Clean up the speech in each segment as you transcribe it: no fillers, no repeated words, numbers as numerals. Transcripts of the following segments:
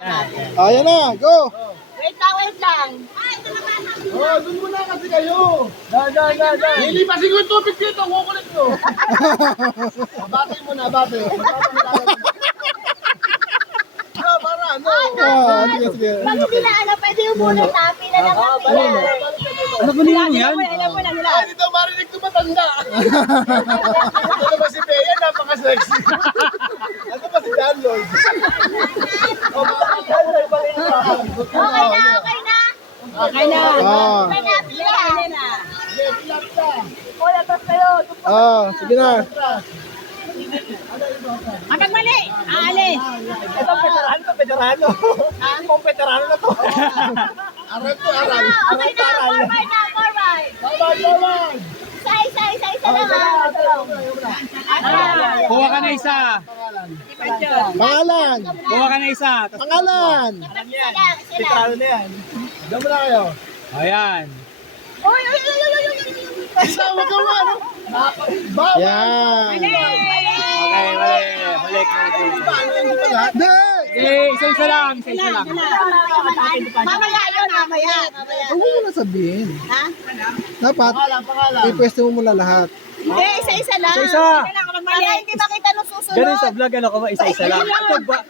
Ayan na, go! Wait lang. Oh, dun muna kasi kayo. Lilipasin ko yung tubig dito, kukulit nyo. Abate mo na, abate. Para ano? Sige, sige. Pag hindi na ano, pwede yung muna sa pila lang na pila. Ano ba nila yan? Ay, dito marinig ko matanda. Ano ba si Bea? Napaka-sexy. Ano ba si Dan Lloyd? Oh, mga Dan Lloyd pa rin pa. Okay na. Ah. Pila na, pila. Sige, pilap ka. Wala pa sa'yo. Sige na. Kapag mali, aalis. Ito, veterano. Kung veterano na to. Aral to, aral. Okay na, forward na, forward. Bawal. Isa lang ha. Kuha ka na isa. Pangalan! Kuha ka na isa. Pangalan! Veterano na yan. Diyan mo na kayo. Ayan. Uy. Isa, wag kang ano. Bawal. Yan! Okay, balik. Hindi! Isa lang. Mamaya yun, mamaya. Huwag mo na sabihin. Ha? Dapat, Pangalan. ipwesto mo muna lahat. Hindi, isa lang. Isa. Para hindi makita nung susunod. Ganun sa vlog, ano ko ba? Isa lang.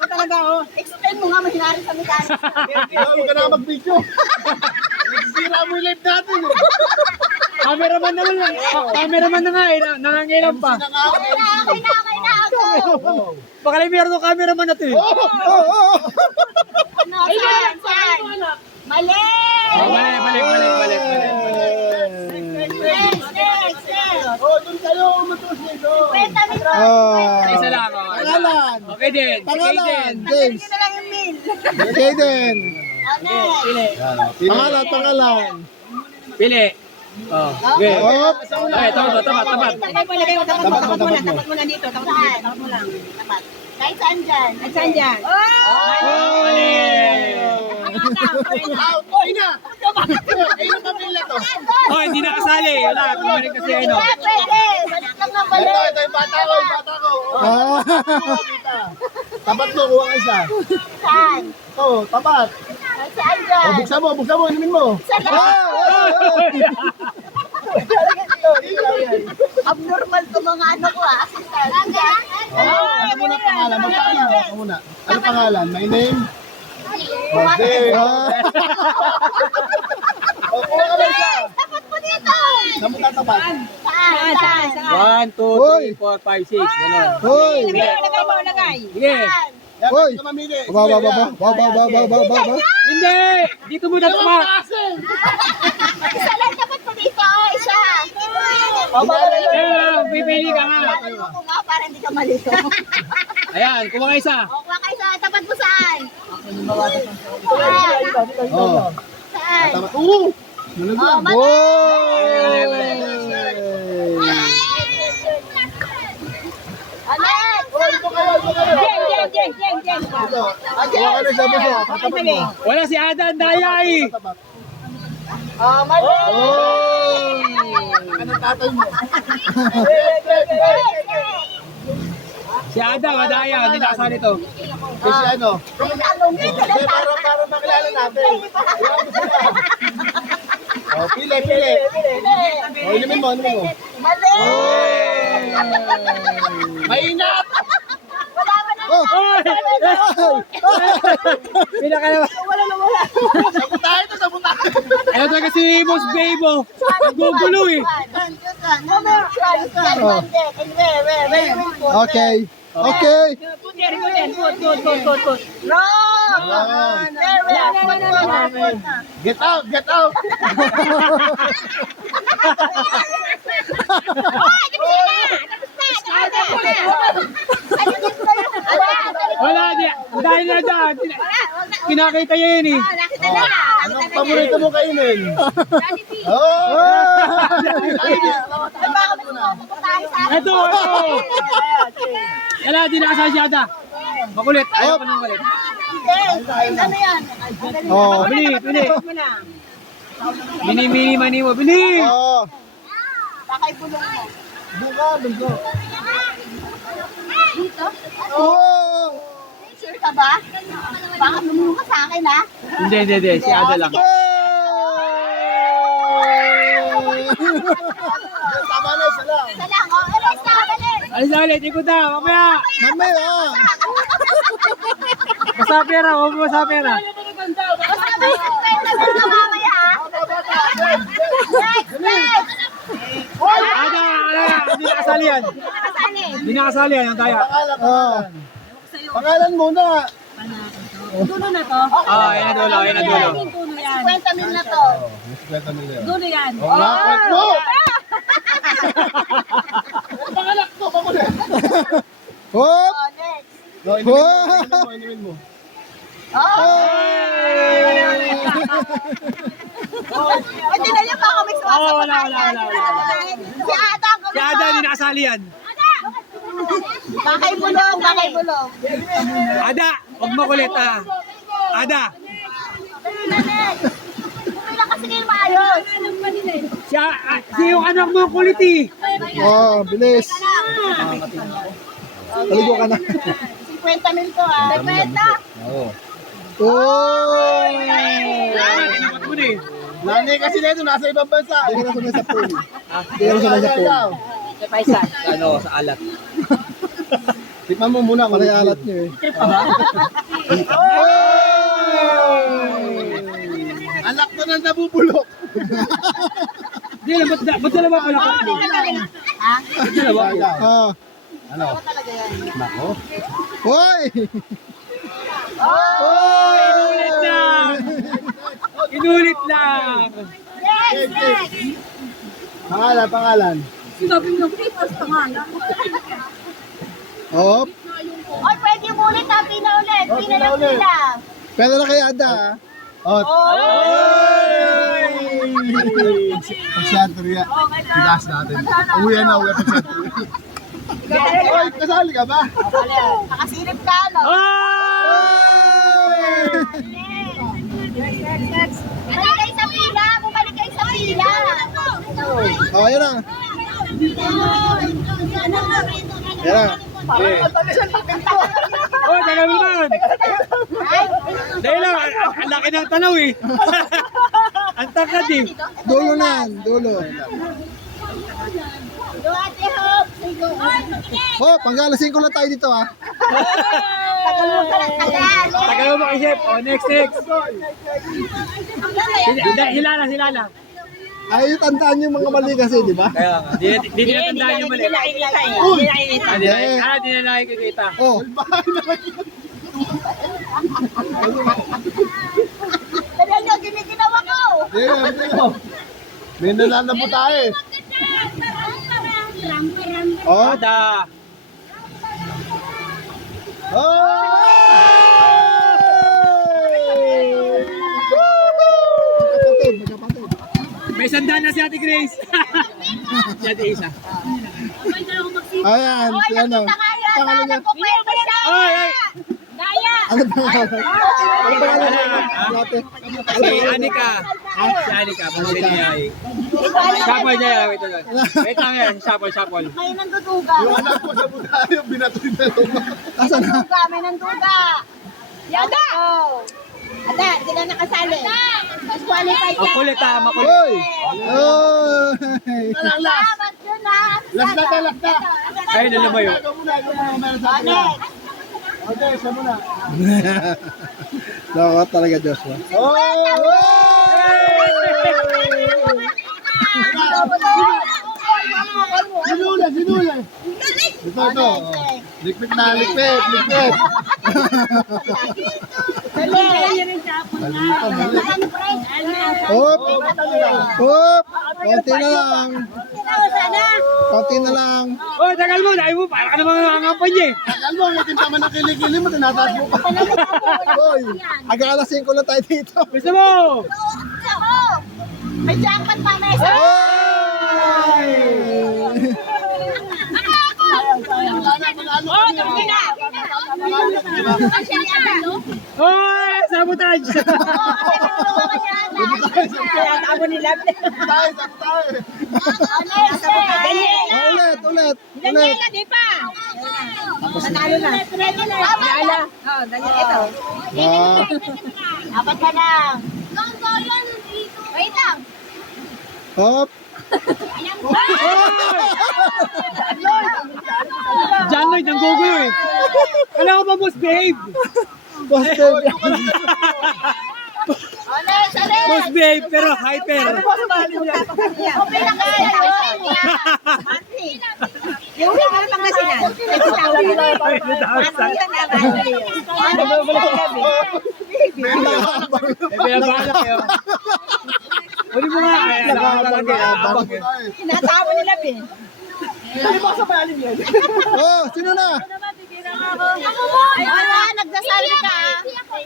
Talaga, oh. Explain mo nga, mahinari sa mechanics. Huwag ka na mag-video. Sira mo yung live natin. Cameraman naman lang. Cameraman na nga eh. Nangangilam pa. Okay na ako. Baka lang meron ng cameraman na to eh. Ano, saan? Mali! Balik. Next. Oh, doon kayo umutos nito. Kwenta mo. Isa lang. Oh. Pangalan! Okay din. Pangalan! Jaden. James! na lang yung meal. Jaden! Next. Pangalan! Pili. Oh. Okay. Oh, Okay, tapat. Tapat mo na dito. Tapat mo lang. Tapat. Kahit saan dyan. Mali. Out! Oh, ina! Ayun ang pamilya to. Oh, hindi nakasali. Wala. Kumarin kasi ano. Pwede. Balik lang ng balik. Ito yung bata ko. ah. Tapat mo, kuha ka isa. Saan? Ito, tapat. Kahit saan dyan. Oh, buksan mo, inumin mo. Abnormal to mga ano ko ah. Ano muna pangalan? Magpapalala muna. Ano pangalan? My name? Jose. Oh, kuha ka na isa. Tapat mo dito. Saan mo tatapat? Saan? 1, 2, 3, 4, 5, 6. Ganun. Hoy! Sige. Yan, Hoy! ka mamili. Baba. Hindi. Dito mo tapak. Isa lang tapat mo dito. Isa. Pipili ka nga. Lalalo ko nga para hindi ka malito. Ayan, kuha ka isa. O, kuha kayo sa tapat mo saan? Oh. Saan? Tapat. Oh, mali. Anet! Ito kayo. Ito. Kuha ka na isa mo. Tatapat mo. Wala si Ada, ang daya eh. Tatapat. Mali. Ano tatay mo? Si Ada, madaya. Hindi nakasali to. Kasi ano? Hindi, Para makilala natin. Oh, pili. Oh, inumin mo. Mali. Mainat! Wala ba na? Oy! Pinaka naman. Sabutahin ito, sabutahin. Ayaw talaga si Boss Bebo. Gugulo eh. Okay. Okay. Get out! Wala niya. Dahil na dyan. Kinakita niya yun eh. Anong paborito mo kainin? Oh! Ito. Wala, di nakasali si Ada. Makulit. Ayaw ko nang malit. Ano yan? Oh. Bili. Mini mani mo. Bili. Oh. Bakay bulong mo. Buka, bunso. Dito? Oh. Sure ka ba? Baka lumunong ka sa akin, ha? Hindi. Si Ada lang. Tama na, isa lang. Isa lang, oh. Erase na, dali. Alis na ulit, ikot na, mamaya. Mamaya. Basta pera, huwag mo basta pera. Basta may 50 na mamaya, ha? Next. Ada, hindi nakasali yan. Nakasali. Hindi nakasali yan, ang daya. Pangalan muna. Dulo na to. Yan na dulo, yan na dulo. 50 mil na to. 50 million. Dulo yan. Oh, nakakot mo! Pangalan ko, pamulit. Hop! Oh, next. No, inumin mo. Hindi na niya pa ako may suwasa. Wala. Si Ada. Si Ada, hindi nakasali yan. Bakay bulong, bakay bulong. Ada, huwag mo kulit ah. Ada, Dali na, next. Kung lang kasi kayo maayos. si yung anak mo ang kulit eh. Oh, bilis. Paligo ka na. 50 mil to, ha? 50? Oo. Oh! Tinapat mo na eh. Nanay kasi na ito, nasa ibang bansa. Hindi ka na sumay sa pool. Hindi ka na sumay sa pool. Ano, sa alat. Tikman mo muna. Parang alat niyo eh. Anak ko nang nabubulok. Hindi lang, ba't dala ba pala ko? Ha? Ba't dala ba? Ah. Ano? Ano talaga yan? Nako. Hoy! Oh, inulit lang! Inulit lang! Next, next. Pangalan. Hop! Oy, pwede yung ulit, ha? Pina ulit. Oh, Pina pina lang ulit. pila. Pwede na kay Ada. Oh. Oh! Pag-santria. Tigas natin. Uwi na, Oy, kasali ka ba? Nakasilip ka, no? Bumalik kayo sa pila! Bumalik kayo sa pila! Oh, yan na. Yan na. Oh, tagal mo naman! Dahil lang, ang laki ng tanaw eh. Ang takad eh. Dulo na yan. Dulo. Go, Ate Hope! Oh, panggalasing ko lang tayo dito ah. Tagal mo ka lang tagal! Tagal mo makisip. Oh, next. Hilala. Ay, tandaan yung mga mali kasi, di ba? Kaya nga, di nila tandaan yung mali. Di nila nakikita. Oh, Dali nyo, giniginawa ko! May nalalabo tayo eh. oh. Ada! Magkapatid. May sandaan na si Ate Grace. Si Ate Isa. Ayan, si ano. Nakita kaya Pangalan na, niya. nagpukwento siya! Oy! Daya! Ano pangalan? Ano pangalan niya? Ate. Si Anika. Si Anika. Pagkain niya eh. Shuffle niya. Wait lang. Wait lang yan. Shuffle. May nanduduga. Yung anak ko sa budayo, binatuloy na luma. Asan na? May nanduga. Yada! Ada, hindi na nakasali. Disqualified ka. Ang kulit ha. Makulit. Hoy! Hoy! Salamat yun, ha. Last na. Ay, nalabayo. Ikaw muna, meron sa akin. Next. Okay, siya muna. Loko talaga, Joshua. Sinula. Ito. Likpit na, likpit. Hop! Hop! Konti na lang. Konti na lang. Oh, tagal mo. Dahil mo. Para ka naman nangangampanya eh. Tagal mo, natin tama ng kilikili mo, tinataas mo pa. Hoy! Agalasing ko lang tayo dito. Gusto mo? May jackpot pa, Mesa. Oh, sabotage! Kaya tabo nila. Tayo, tayo. Ulit. Daniela, di pa. Nanalo na. Nanalo. Oh, Daniela, ito. Ah, Apat ka lang. Wait lang. hop. John Lloyd, ang gugulo eh. Kailangan ko ba boss behave? Busted. Ulit, ulit. Boss behave pero hyper. Okay lang kaya. Mati. Yung ano Pangasinan. Nagtawag yun. Mati yan na Mati. Eh, pinabahala kayo. Uli mo nga. Ay, Nakabang. Tinatawa nila, Bin. Oh, sino na? Ay, wala, nagsasalvi ka.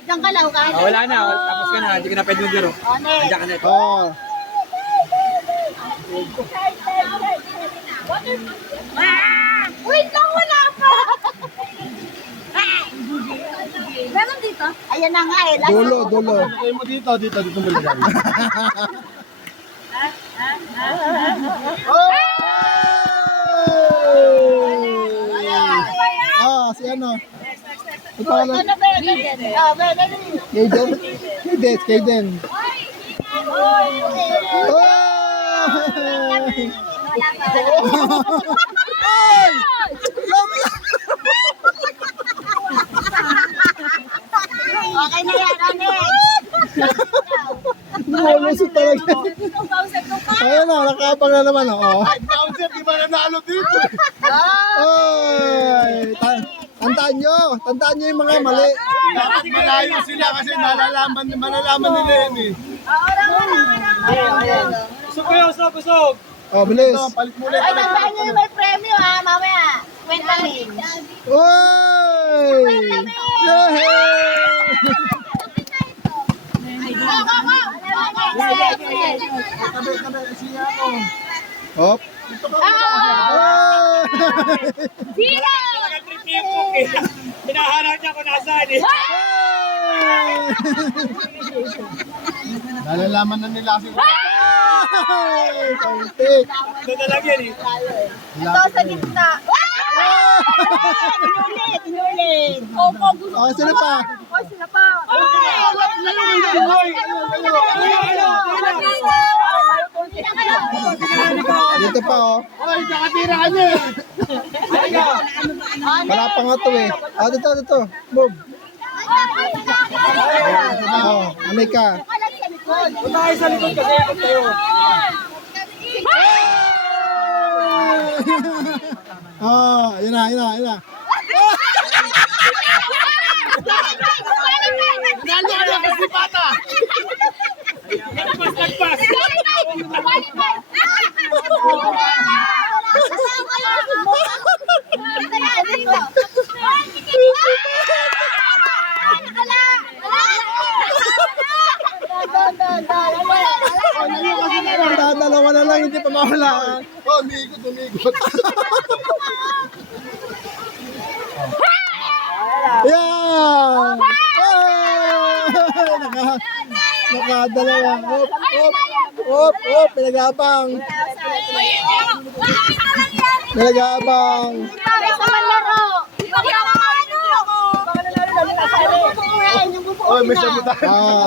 Diyan ka lang, Ah, wala na. Tapos ka na. Hindi ka na pwede maglaro. Nandiyan ka na ito. Oh. Wait lang, wala pa. Meron dito? Ayan na nga eh. Dulo. Tayo mo dito mo lagay. Ah, si ano? Ito pala. Ano ba yun? Ah, Kayden. Kayden. Oh! Ay! Okay na yan, Alex. Lumusot talaga. Ayan na, nakabang na naman. Oh. Bouncer, di ba nanalo dito? Ay! Tandaan nyo yung mga mali. Dapat malayo sila kasi malalaman nila yun eh. Busog kayo, busog. Oh, bilis. Ito, palit muna Ay, tandaan nyo yung may premyo ha, mamaya. Kwenta rin. Oy! Hop. Zero! Hinahanap niya kung nasaan eh. Nalalaman na nila kasi. Kaunti. Ito lang yan eh. Ito sa gitna. Inulit. Opo, gusto. Oh, sino pa? Sila pa. Dito pa, oh. Oy, nakatira ka niya. Wala pa nga to eh. Ah, dito. Move. Oh, anay ka. Kung tayo sa likod kasi ikot kayo. Oh, yun na. Nalo ka si Pata. Nagpas. Dalawa na lang, hindi pa mawalaan. Oh, umikot. Yeah! Nakadalawa. Hop, pinag-abang. Oh, may sabi tayo. Ah.